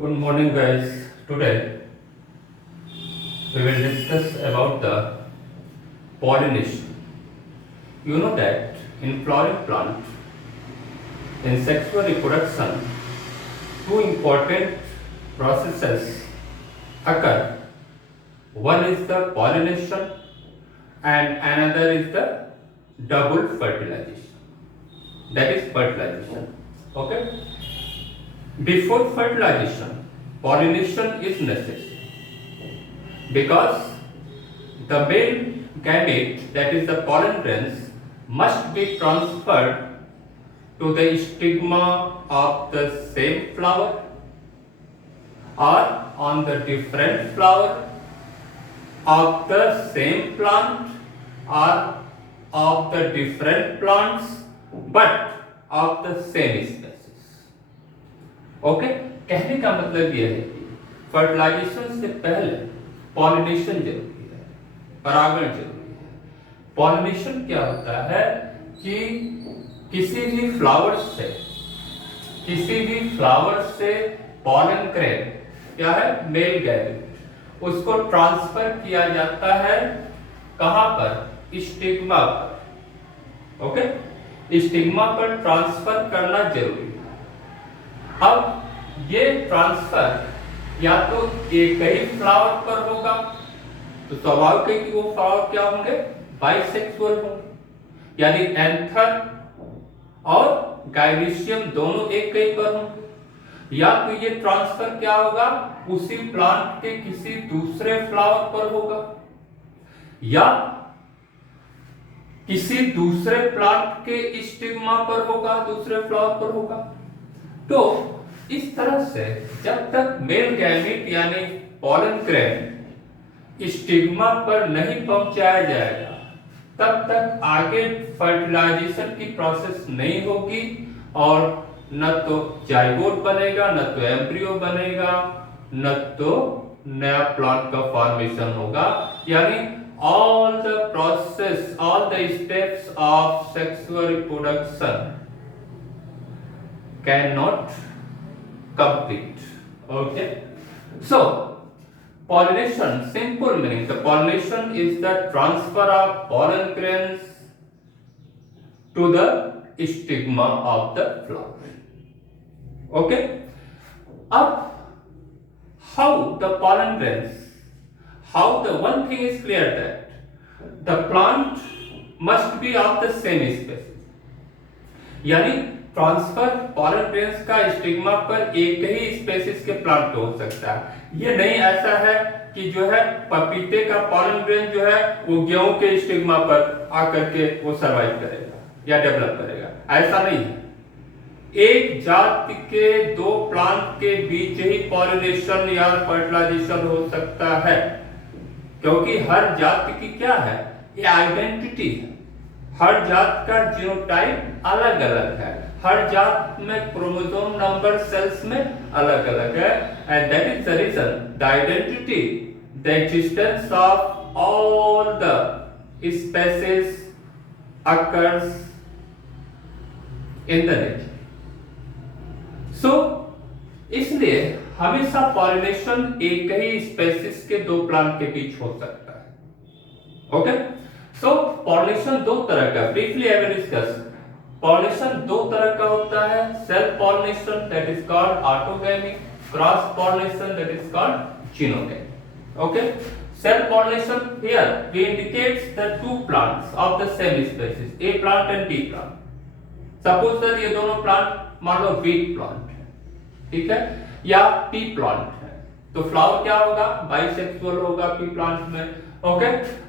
Good morning, guys. Today we will discuss about the pollination. You know that in flowering plant, in sexual reproduction, two important processes occur. One is the pollination and another is the double fertilization. That is fertilization. Okay? Before fertilization, pollination is necessary because the male gamete, that is the pollen grains, must be transferred to the stigma of the same flower or on the different flower of the same plant or of the different plants but of the same species. Okay कहने का मतलब यह है कि fertilisation से पहले pollination जरूरी है, परागण जरूरी है। पॉलिनेशन क्या होता है कि किसी भी फ्लावर से पॉलन ग्रेन क्या है, मेल गैमेट, उसको ट्रांसफर किया जाता है कहां पर, स्टिग्मा पर। ओके, स्टिग्मा पर ट्रांसफर करना जरूरी है। अब ये ट्रांसफर या तो एक ही फ्लावर पर होगा तो स्वाभाविक है कि वो फ्लावर क्या होंगे, बाइसेक्सुअल होंगे, यानी एंथर और गाइनिशियम दोनों एक ही पर होंगे। या तो ये ट्रांसफर क्या होगा, उसी प्लांट के किसी दूसरे फ्लावर पर होगा या किसी दूसरे प्लांट के स्टिग्मा पर होगा, दूसरे फ्लावर पर होगा। तो इस तरह से जब तक मेल गैमेट यानी पॉलन ग्रेन स्टिग्मा पर नहीं पहुंचाया जाएगा तब तक आगे फर्टिलाइजेशन की प्रोसेस नहीं होगी और न तो जाइगोट बनेगा, न तो एम्ब्रियो बनेगा, न तो नया प्लांट का फॉर्मेशन होगा। यानी all the steps of sexual reproduction cannot complete. Okay, so pollination, simple meaning, the pollination is the transfer of pollen grains to the stigma of the flower. Okay, अब how the pollen grains, how the one thing is clear that the plant must be of the same species, यानी transfer pollen grains का stigma पर एक ही spaces के plant हो सकता है। ये नहीं ऐसा है कि जो है पपीते का पॉलन ग्रेन जो है वो गेहूं के स्टिग्मा पर आकर के वो सरवाइव करेगा या डेवलप करेगा, ऐसा नहीं है। एक जाति के दो प्लांट के बीच ही पॉलिनेशन या फर्टिलाइजेशन हो सकता है, क्योंकि हर जाति की क्या है, ये आइडेंटिटी है। हर जात का जीनोटाइप अलग अलग है, हर जात में क्रोमोसोम नंबर सेल्स में अलग अलग है, and that is the reason the identity, the existence of all the species occurs in the nature. So इसलिए हमेशा पॉलिनेशन एक ही स्पेसीज के दो प्लांट के बीच हो सकता है। ओके, सो पॉलिनेशन दो तरह का, briefly I will discuss. Pollination दो तरह का होता है, self pollination that is called autogamy, cross pollination that is called xenogamy. Okay, self pollination here we indicates the two plants of the same species, A plant and B plant. Suppose that ये दोनों plant मान लो wheat plant है, ठीक है, या P plant है, तो flower क्या होगा, बाइसेक्सुअल होगा पी प्लांट में। ओके,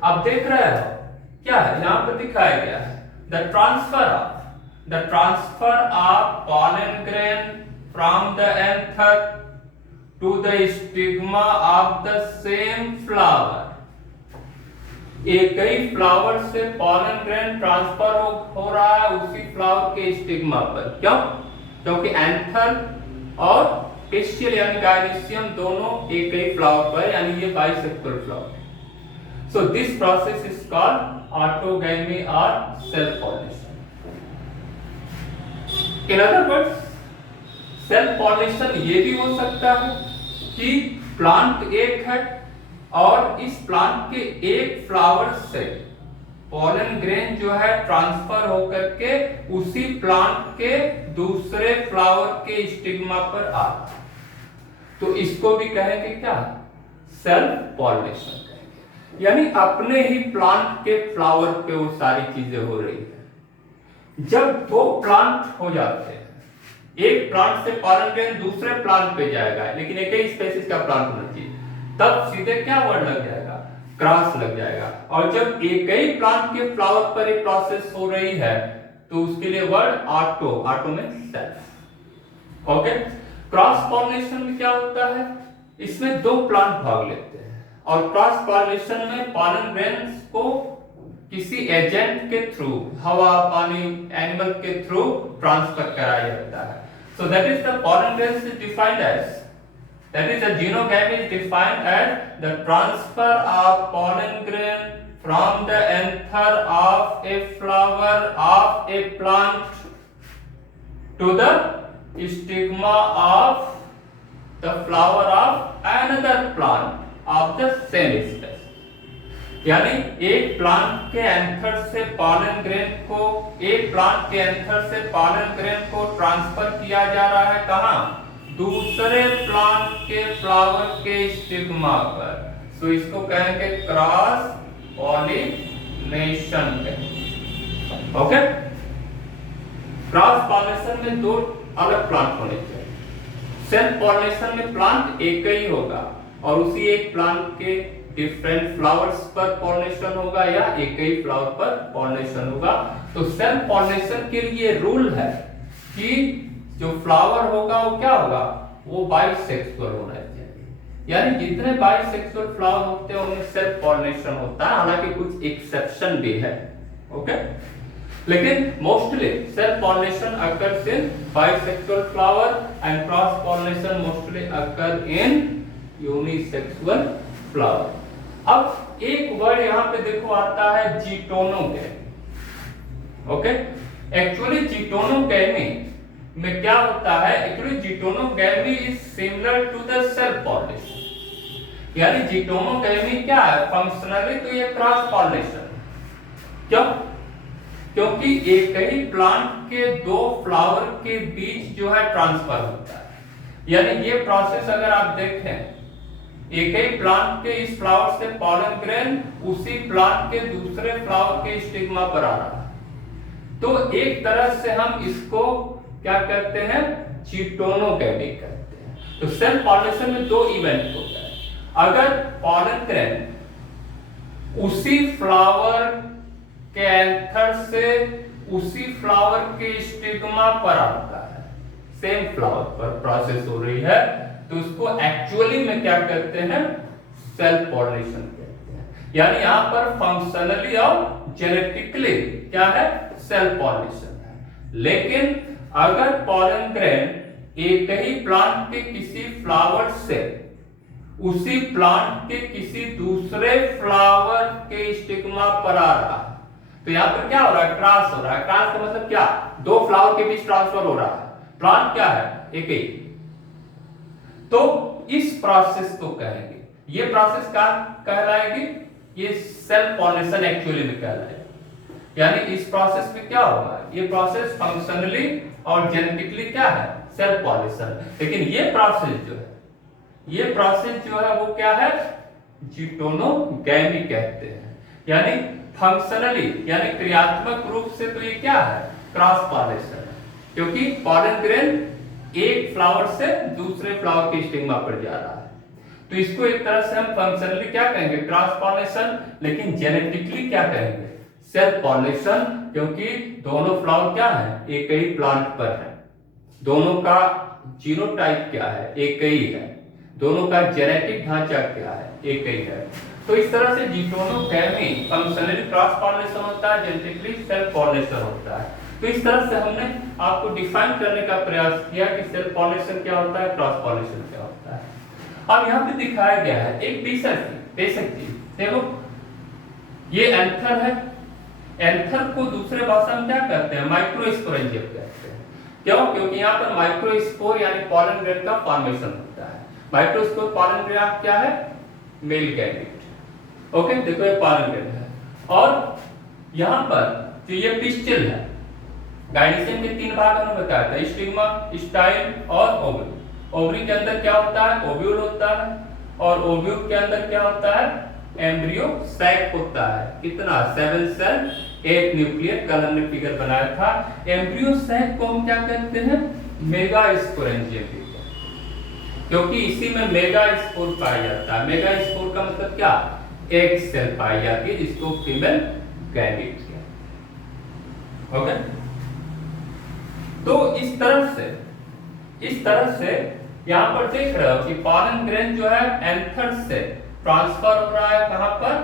अब देख रहे हो क्या है, यहां पर दिखाया गया है the transfer of pollen grain from the anther to the stigma of the same flower। एक ही फ्लावर से pollen grain ट्रांसफर हो रहा है उसी फ्लावर के स्टिग्मा पर। क्यों? क्योंकि एंथर और पिस्टिल यानी गाइनिशियम दोनों एक ही फ्लावर पर, यानी ये बाइसेक्सुअल फ्लावर है। So this process is called autogamy or self pollination. In other words, self pollination ये भी हो सकता है कि प्लांट एक है और इस प्लांट के एक फ्लावर से पॉलन ग्रेन जो है ट्रांसफर होकर के उसी प्लांट के दूसरे फ्लावर के स्टिग्मा पर आ रहा है, तो इसको भी कहेंगे क्या, सेल्फ पॉलिनेशन कहेंगे। यानी अपने ही प्लांट के फ्लावर पे वो सारी चीजें हो रही है। जब दो प्लांट हो जाते हैं, एक प्लांट से पॉलन ग्रेन दूसरे प्लांट पे जाएगा, लेकिन एक ही स्पेसीज का प्लांट होना चाहिए, तब सीधे क्या वर्ड लग जाएगा, क्रॉस लग जाएगा। और जब एक ही प्लांट के फ्लावर पर एक प्रोसेस हो रही है तो उसके लिए वर्ड ऑटो, ऑटो में सेल्फ। ओके, क्रॉस पॉलिनेशन में क्या होता है, इसमें दो प्लांट भाग लेते हैं और क्रॉस पॉलिनेशन में पॉलन ग्रेन्स को किसी एजेंट के थ्रू, हवा, पानी, एनिमल के थ्रू ट्रांसफर कराया जाता है। So that is the pollen grains is defined as, that is, a genogamy is defined as the transfer of pollen grain from the anther of a flower of a plant to the stigma of the flower of another plant of the same species। यानी एक plant के anther से pollen grain को, एक plant के anther से pollen grain को transfer किया जा रहा है कहां, दूसरे प्लांट के फ्लावर के स्टिग्मा पर। सो इसको कहेंगे क्रॉस पॉलिनेशन कहेंगे। ओके, क्रॉस पॉलिनेशन में दो अलग प्लांट होने चाहिए। सेल्फ पॉलिनेशन में प्लांट एक ही होगा और उसी एक प्लांट के डिफरेंट फ्लावर्स पर पॉलिनेशन होगा या एक ही फ्लावर पर पॉलिनेशन होगा। तो सेल्फ पॉलिनेशन के लिए रूल है कि जो फ्लावर होगा वो क्या होगा, वो बाइसेक्सुअल होना चाहिए। यानी जितने बाइसेक्सुअल फ्लावर होते हैं उनमें सेल्फ पॉलिनेशन होता है, हालांकि कुछ एक्सेप्शन भी है। ओके, लेकिन mostly self pollination occurs in bisexual flower and cross pollination mostly occur in unisexual flower. अब एक वर्ड यहां पे देखो आता है जीटोनोगैमी। ओके, एक्चुअली जीटोनोगैमी में क्या होता है, actually geitonogamy is similar to the self pollination. यानी जीटोनोगैमी क्या है, फंक्शनली तो ये क्रॉस पॉलिनेशन। क्यों, क्योंकि एक ही प्लांट के दो फ्लावर के बीच जो है ट्रांसफर होता है। यानी ये प्रोसेस अगर आप देखें, एक ही प्लांट के इस फ्लावर से पॉलन ग्रेन उसी प्लांट के दूसरे फ्लावर के स्टिग्मा पर आ रहा है, तो एक तरह से हम इसको क्या कहते हैं, जीटोनोगैमी कहते हैं। तो सेल्फ पॉलिनेशन में दो इवेंट होता है। अगर पॉलन ग्रेन उसी फ्लावर के एंथर से उसी फ्लावर के स्टिग्मा पर आता है, सेम फ्लावर पर प्रोसेस हो रही है, तो उसको एक्चुअली में क्या कहते हैं, सेल्फ पॉलिनेशन कहते हैं। यानी यहां पर फंक्शनली और जेनेटिकली क्या है, सेल्फ पॉलिनेशन है। लेकिन अगर पॉलन ग्रेन एक ही प्लांट के किसी फ्लावर से उसी प्लांट के किसी दूसरे फ्लावर के स्टिग्मा पर आ रहा है, तो यहां पर क्या हो रहा है, क्रॉस हो रहा है। क्रॉस का मतलब क्या, दो फ्लावर के बीच ट्रांसफर हो रहा है, प्लांट क्या है, एक ही। तो इस प्रोसेस को कहेंगे, ये प्रोसेस क्या कहलाएगी, ये सेल्फ पॉलिनेशन एक्चुअली में कहलाएगी। यानी इस प्रोसेस में क्या होगा, ये प्रोसेस फंक्शनली और जेनेटिकली क्या है, सेल्फ पॉलिनेशन। लेकिन ये प्रोसेस जो है, ये प्रोसेस जो है वो क्या है, जीटोनोगैमी कहते हैं। यानी फंक्शनली यानी क्रियात्मक रूप से तो ये क्या है, क्रॉस पॉलिनेशन है, क्योंकि पॉलन ग्रेन एक फ्लावर से दूसरे फ्लावर के स्टिग्मा पर जा रहा है। तो इसको एक तरह से हम फंक्शनली क्या कहेंगे, क्रॉस पॉलिनेशन, लेकिन जेनेटिकली क्या कहेंगे, सेल्फ पॉलिनेशन, क्योंकि दोनों फ्लावर क्या है, एक ही प्लांट पर है, दोनों का जीनोटाइप क्या है, एक ही है, दोनों का जेनेटिक ढांचा क्या है, एक ही है। तो इस तरह से जीटोनोगैमी फंक्शनली क्रॉस पॉलिनेशन होता है, जेनेटिकली सेल्फ पॉलिनेशन होता है। तो इस तरह से हमने आपको डिफाइन करने का प्रयास किया कि सेल्फ पॉलिनेशन क्या होता है, क्रॉस पॉलिनेशन क्या होता है। अब यहाँ पे दिखाया गया है एक बेसिक चीज, देखो ये एंथर है, एंथर को दूसरे भाषा में क्या कहते हैं, माइक्रोस्पोरेंजियम कहते हैं। क्यों? क्योंकि यहाँ पर माइक्रोस्पोर यानी पॉलन ग्रेन का फॉर्मेशन होता है। माइक्रोस्पोर पॉलन ग्रेन क्या है? Male gamete. ओके, देखो ये पॉलन ग्रेन है और यहाँ पर जो ये पिस्टिल है, गाइनिसियम के 3 भागों में बताया था, स्टिग्मा, स्टाइल और ओवरी। ओवरी के अंदर क्या होता है? ओव्यूल होता है और ओव्यूल के अंदर क्या होता है? एम्ब्रियो सैक होता है। कितना? 7 सेल 8 न्यूक्लियर। कल हमने फिगर बनाया था। एम्ब्रियो सैक को हम क्या कहते हैं? मेगास्पोरेंजियम, क्योंकि इसी में मेगास्पोर पाया जाता है। मेगास्पोर का मतलब क्या? एक सेल पाई जाती है जिसको फीमेल गैमेट कहते हैं। ओके, तो इस तरह से यहाँ पर देख रहे हो कि पॉलन ग्रेन जो है एंथर से ट्रांसफर हो रहा है कहां पर?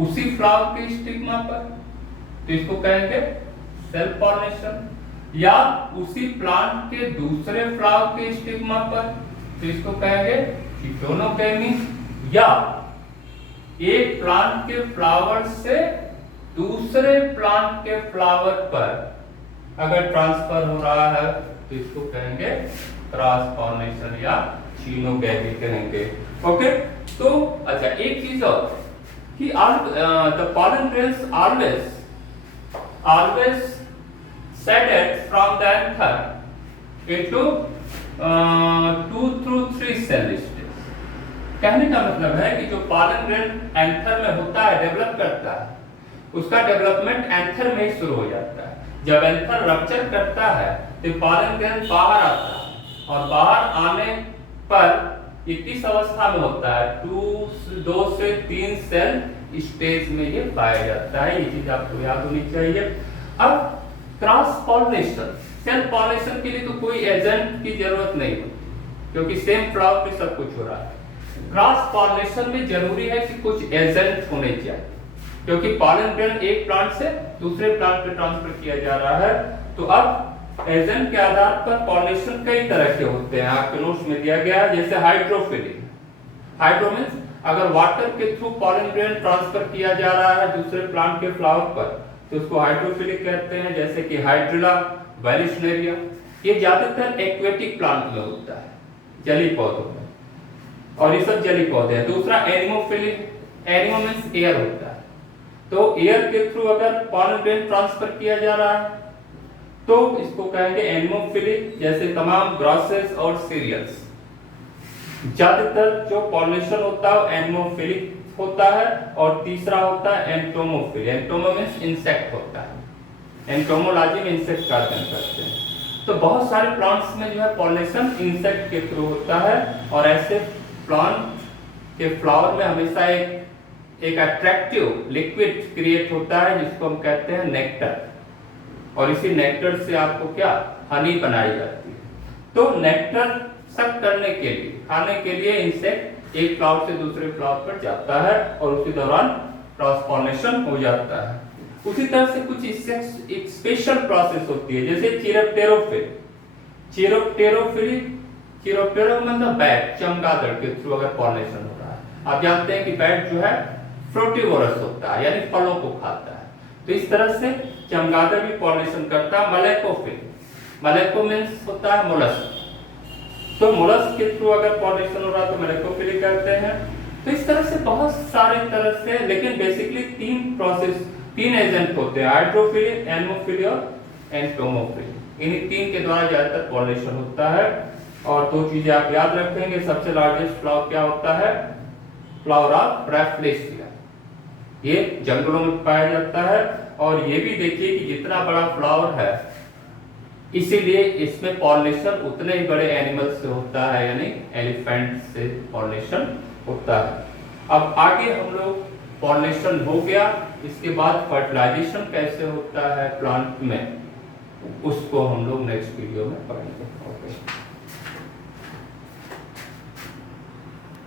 उसी फ्लावर के स्टिग्मा पर, तो इसको कहेंगे सेल्फ पॉलिनेशन। या उसी प्लांट के दूसरे फ्लावर के स्टिग्मा पर, तो इसको कहेंगे चिटोनोगेमी। या एक प्लांट के फ्लावर से दूसरे प्लांट के फ्लावर पर अगर ट्रांसफर हो रहा है तो इसको कहेंगे क्रॉस पॉलिनेशन या चिनोगेमी कहेंगे। ओके, तो अच्छा एक चीज और कि the pollen grains always seeded from the anther into 2 through 3 cell stage। कहने का मतलब है कि जो पॉलन ग्रेन एंथर में होता है, डेवलप करता है, उसका डेवलपमेंट एंथर में ही शुरू हो जाता है। जब एंथर रप्चर करता है तो पॉलन ग्रेन बाहर आता है और बाहर आने पर ये किस अवस्था में होता है? 2 से 3 सेल स्टेज में ये पाया जाता है। ये चीज आपको याद होनी चाहिए। अब क्रॉस पॉलिनेशन, सेल्फ पॉलिनेशन के लिए तो कोई एजेंट की जरूरत नहीं होती क्योंकि सेम फ्लावर पे सब कुछ हो रहा है। क्रॉस पॉलिनेशन में जरूरी है कि कुछ एजेंट होने चाहिए क्योंकि पॉलन ग्रेन एक प्लांट से दूसरे प्लांट पे ट्रांसफर किया जा रहा है। तो अब एजेंट के आधार पर पॉलिनेशन कई तरह के होते हैं, आपके नोट्स में दिया गया है। जैसे हाइड्रोफिलिक, हाइड्रो मींस अगर वाटर के थ्रू पॉलन ग्रेन ट्रांसफर किया जा रहा है दूसरे प्लांट के फ्लावर पर तो उसको हाइड्रोफिलिक कहते हैं। जैसे कि हाइड्रिला, वेलिशनेरिया, ये ज्यादातर एक्वेटिक प्लांट में होता है, जलीय पौधों में, और ये सब जलीय पौधे हैं। दूसरा एनिमोफिलिक, एनिमो मींस एयर होता है, तो एयर के थ्रू अगर पॉलन ग्रेन ट्रांसफर किया जा रहा है तो इसको कहेंगे एनिमोफिलिक। जैसे तमाम ग्रासेस और सीरियल्स, ज्यादातर जो पॉलिनेशन होता है एनिमोफिलिक होता है। और तीसरा होता है एंटोमोफिलिक। एंटोमो मींस इंसेक्ट होता है, एंटोमोलॉजी में इंसेक्ट का अध्ययन करते हैं। तो बहुत सारे प्लांट्स में जो है पॉलिनेशन इंसेक्ट के थ्रू होता है और ऐसे प्लांट के फ्लावर में हमेशा एक अट्रैक्टिव लिक्विड क्रिएट होता है जिसको हम कहते हैं नेक्टर। और इसी नेक्टर से आपको क्या? हनी बनाई जाती है। तो नेक्टर सक करने के लिए, खाने के लिए इंसेक्ट एक फ्लावर से दूसरे फ्लावर पर जाता है और उसी दौरान क्रॉस पॉलिनेशन हो जाता है। उसी तरह से कुछ इंसेक्ट्स एक स्पेशल प्रोसेस होती है जैसे चिरोप्टेरोफिल। चिरोप्टेरो मतलब बैट, चमगादड़ के थ्रू अगर पॉलिनेशन हो रहा है। आप जानते हैं कि बैट जो है फ्रूटिवोरस होता है यानी फलों को खाता है, तो इस तरह से चमगादड़ भी पॉलिनेशन करता है। मलेकोफिल, मलेको मींस होता है मोलस्क, तो मोलस्क के थ्रू अगर पॉलिनेशन हो रहा है तो मलेकोफिली कहते हैं। तो इस तरह से बहुत सारे तरह से, लेकिन बेसिकली 3 एजेंट होते हैं, हाइड्रोफिलिक, एनिमोफिली और एंटोमोफिली। इन्हीं 3 के द्वारा ज्यादातर पॉलिनेशन होता है। और 2 चीजें आप याद रखेंगे, सबसे लार्जेस्ट फ्लावर क्या होता है? फ्लावर ऑफ रैफलेशिया, ये जंगलों में पाया जाता है। और ये भी देखिए कि जितना बड़ा फ्लावर है इसीलिए इसमें पॉलिनेशन उतने ही बड़े एनिमल से होता है, यानी एलिफेंट से पॉलिनेशन होता है। अब आगे हम लोग पॉलिनेशन हो गया, इसके बाद फर्टिलाइजेशन कैसे होता है प्लांट में, उसको हम लोग नेक्स्ट वीडियो में पढ़ेंगे। ओके।